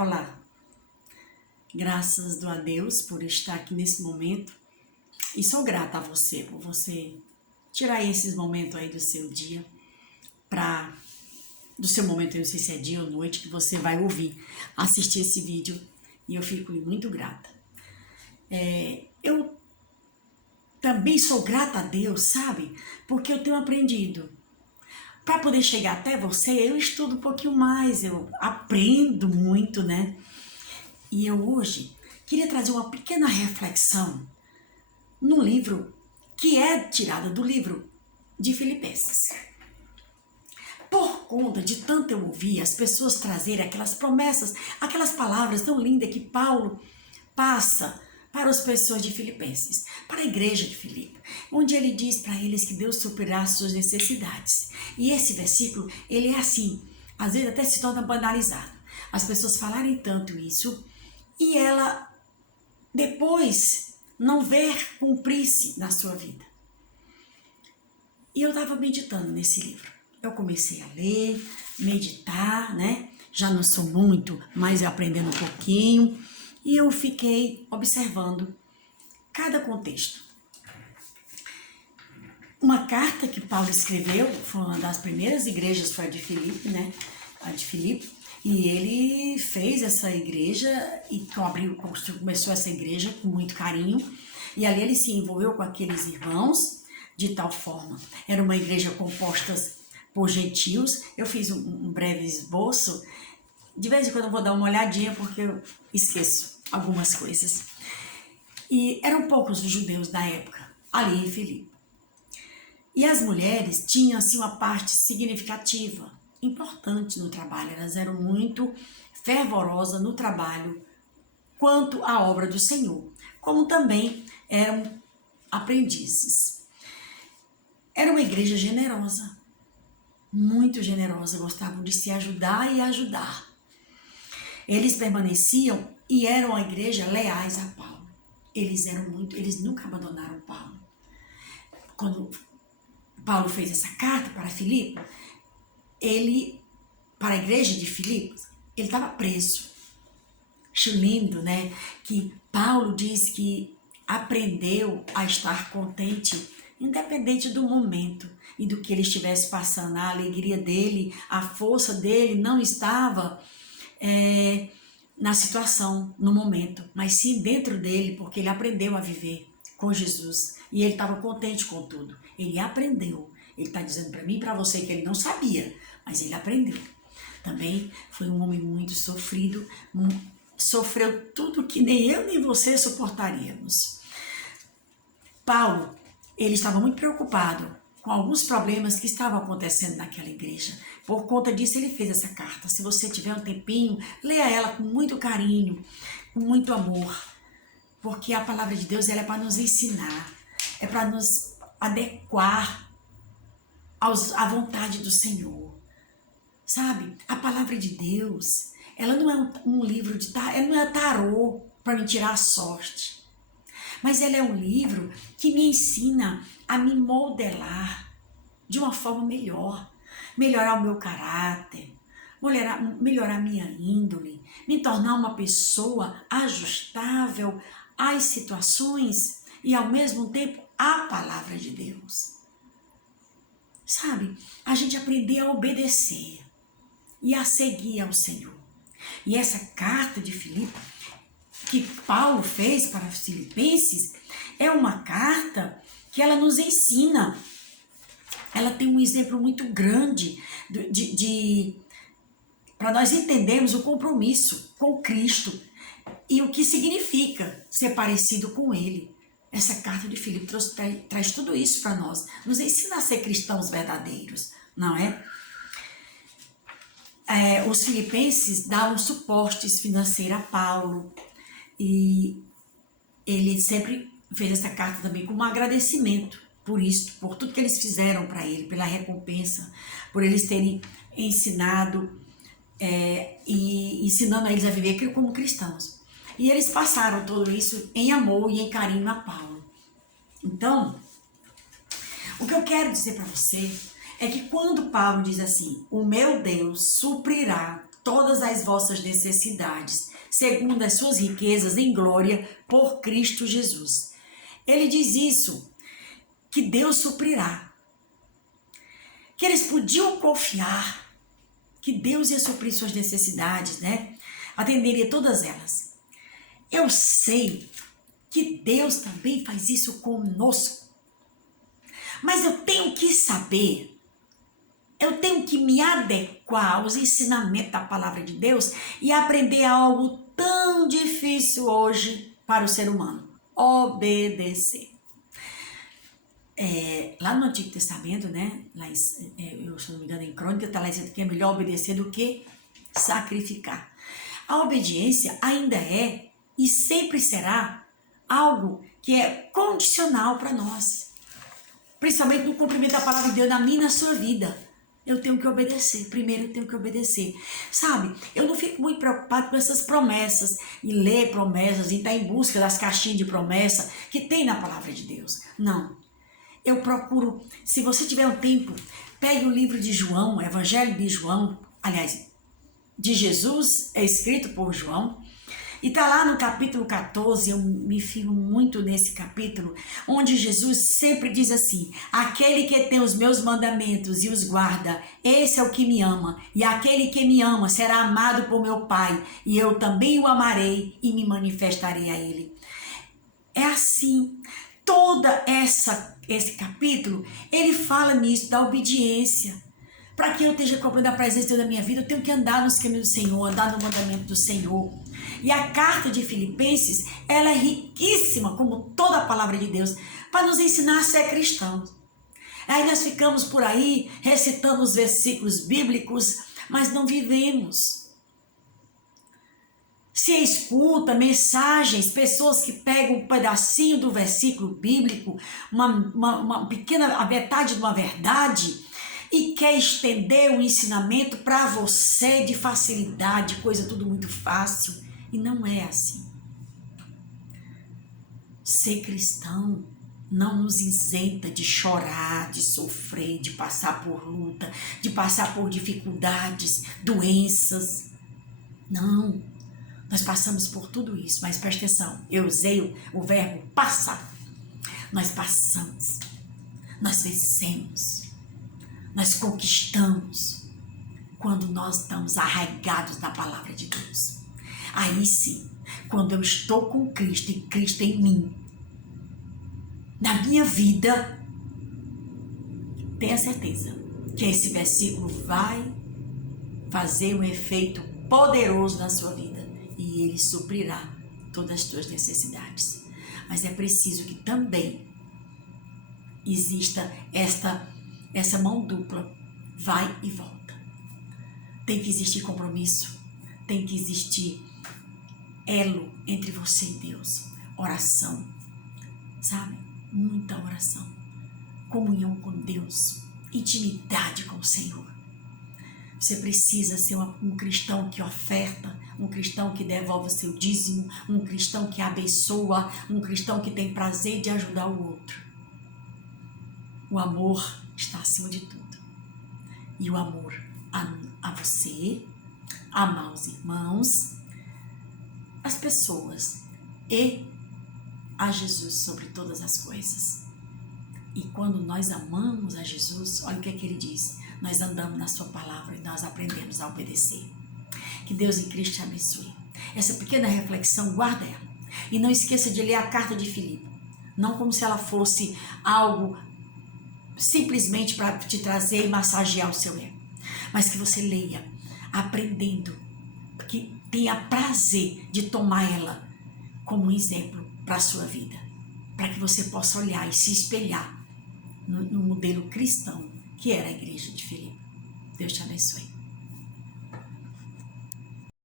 Olá, graças a Deus por estar aqui nesse momento e sou grata a você por você tirar esses momentos aí do seu dia do seu momento, eu não sei se é dia ou noite, que você vai assistir esse vídeo e eu fico muito grata. Eu também sou grata a Deus, sabe? Porque eu tenho aprendido. Para poder chegar até você, eu estudo um pouquinho mais, eu aprendo muito, né? E eu hoje queria trazer uma pequena reflexão no livro que é tirada do livro de Filipenses. Por conta de tanto eu ouvir as pessoas trazerem aquelas promessas, aquelas palavras tão lindas que Paulo passa para as pessoas de Filipenses, para a igreja de Filipe, onde ele diz para eles que Deus suprirá as suas necessidades. E esse versículo, ele é assim, às vezes até se torna banalizado. As pessoas falarem tanto isso e ela depois não ver cumprir-se na sua vida. E eu estava meditando nesse livro. Eu comecei a ler, meditar, né? Já não sou muito, mas aprendendo um pouquinho. E eu fiquei observando cada contexto. Uma carta que Paulo escreveu, foi uma das primeiras igrejas, foi a de Filipe, né? A de Filipe. E ele fez essa igreja e começou essa igreja com muito carinho. E ali ele se envolveu com aqueles irmãos de tal forma. Era uma igreja composta por gentios. Eu fiz um breve esboço. De vez em quando eu vou dar uma olhadinha porque eu esqueço algumas coisas. E eram poucos os judeus da época, ali em Filipe. E as mulheres tinham assim uma parte significativa, importante no trabalho. Elas eram muito fervorosas no trabalho quanto à obra do Senhor, como também eram aprendizes. Era uma igreja generosa, muito generosa, gostavam de se ajudar e ajudar. Eles permaneciam e eram a igreja leais a Paulo. Eles nunca abandonaram Paulo. Quando Paulo fez essa carta para Filipe, para a igreja de Filipe, ele estava preso. Acho lindo, né? Que Paulo diz que aprendeu a estar contente, independente do momento e do que ele estivesse passando. A alegria dele, a força dele não estava na situação, no momento, mas sim dentro dele, porque ele aprendeu a viver com Jesus e ele estava contente com tudo. Ele aprendeu. Ele está dizendo para mim e para você que ele não sabia, mas ele aprendeu. Também foi um homem muito sofrido, sofreu tudo que nem eu nem você suportaríamos. Paulo, ele estava muito preocupado com alguns problemas que estavam acontecendo naquela igreja. Por conta disso, ele fez essa carta. Se você tiver um tempinho, leia ela com muito carinho, com muito amor. Porque a palavra de Deus ela é para nos ensinar, é para nos adequar à vontade do Senhor. Sabe? A palavra de Deus, ela não é um livro ela não é tarô para me tirar a sorte. Mas ela é um livro que me ensina a me modelar de uma forma melhor. Melhorar o meu caráter, melhorar a minha índole, me tornar uma pessoa ajustável às situações e ao mesmo tempo à palavra de Deus. Sabe, a gente aprender a obedecer e a seguir ao Senhor. E essa carta de Filipe, que Paulo fez para os filipenses, é uma carta que ela nos ensina. Ela tem um exemplo muito grande para nós entendermos o compromisso com Cristo e o que significa ser parecido com Ele. Essa carta de Filipe traz tudo isso para nós, nos ensina a ser cristãos verdadeiros, não é? Os filipenses davam suportes financeiros a Paulo e ele sempre fez essa carta também com um agradecimento por isso, por tudo que eles fizeram para ele, pela recompensa, por eles terem ensinado e ensinando a eles a viver como cristãos. E eles passaram tudo isso em amor e em carinho a Paulo. Então, o que eu quero dizer para você é que quando Paulo diz assim, o meu Deus suprirá todas as vossas necessidades, segundo as suas riquezas em glória por Cristo Jesus. Ele diz isso, que Deus suprirá. Que eles podiam confiar que Deus ia suprir suas necessidades, né? Atenderia todas elas. Eu sei que Deus também faz isso conosco. Mas eu tenho que saber, eu tenho que me adequar aos ensinamentos da palavra de Deus e aprender algo tão difícil hoje para o ser humano: obedecer. Lá no Antigo Testamento, né, lá se não me engano em Crônica, está lá dizendo que é melhor obedecer do que sacrificar. A obediência ainda é e sempre será algo que é condicional para nós. Principalmente no cumprimento da palavra de Deus na minha e na sua vida. Eu tenho que obedecer. Primeiro eu tenho que obedecer. Sabe, eu não fico muito preocupado com essas promessas. E ler promessas, e estar em busca das caixinhas de promessa que tem na palavra de Deus. Não. Eu procuro, se você tiver um tempo, pegue o livro de João, o Evangelho de João, aliás, de Jesus, é escrito por João. E está lá no capítulo 14, eu me fio muito nesse capítulo, onde Jesus sempre diz assim: aquele que tem os meus mandamentos e os guarda, esse é o que me ama. E aquele que me ama será amado por meu Pai, e eu também o amarei e me manifestarei a ele. É assim, esse capítulo, ele fala nisso, da obediência. Para que eu esteja cumprindo a presença de Deus na minha vida, eu tenho que andar nos caminhos do Senhor, andar no mandamento do Senhor. E a carta de Filipenses, ela é riquíssima, como toda a palavra de Deus, para nos ensinar a ser cristãos. Aí nós ficamos por aí, recitando os versículos bíblicos, mas não vivemos. Se escuta mensagens, pessoas que pegam um pedacinho do versículo bíblico, uma pequena, a metade de uma verdade, e quer estender o ensinamento para você de facilidade, coisa tudo muito fácil. E não é assim. Ser cristão não nos isenta de chorar, de sofrer, de passar por luta, de passar por dificuldades, doenças. Não. Nós passamos por tudo isso, mas presta atenção, eu usei o verbo passar. Nós passamos, nós vencemos, nós conquistamos quando nós estamos arraigados na palavra de Deus. Aí sim, quando eu estou com Cristo e Cristo em mim, na minha vida, tenha certeza que esse versículo vai fazer um efeito poderoso na sua vida. E ele suprirá todas as tuas necessidades. Mas é preciso que também exista essa mão dupla, vai e volta. Tem que existir compromisso, tem que existir elo entre você e Deus. Oração, sabe? Muita oração. Comunhão com Deus, intimidade com o Senhor. Você precisa ser um cristão que oferta, um cristão que devolve o seu dízimo, um cristão que abençoa, um cristão que tem prazer de ajudar o outro. O amor está acima de tudo. E o amor a você, amar os irmãos, as pessoas e a Jesus sobre todas as coisas. E quando nós amamos a Jesus, olha o que ele diz: nós andamos na sua palavra e nós aprendemos a obedecer. Que Deus em Cristo te abençoe. Essa pequena reflexão, guarda ela. E não esqueça de ler a carta de Filipe. Não como se ela fosse algo simplesmente para te trazer e massagear o seu ego. Mas que você leia, aprendendo, que tenha prazer de tomar ela como um exemplo para a sua vida. Para que você possa olhar e se espelhar no modelo cristão que era a igreja de Filipe. Deus te abençoe.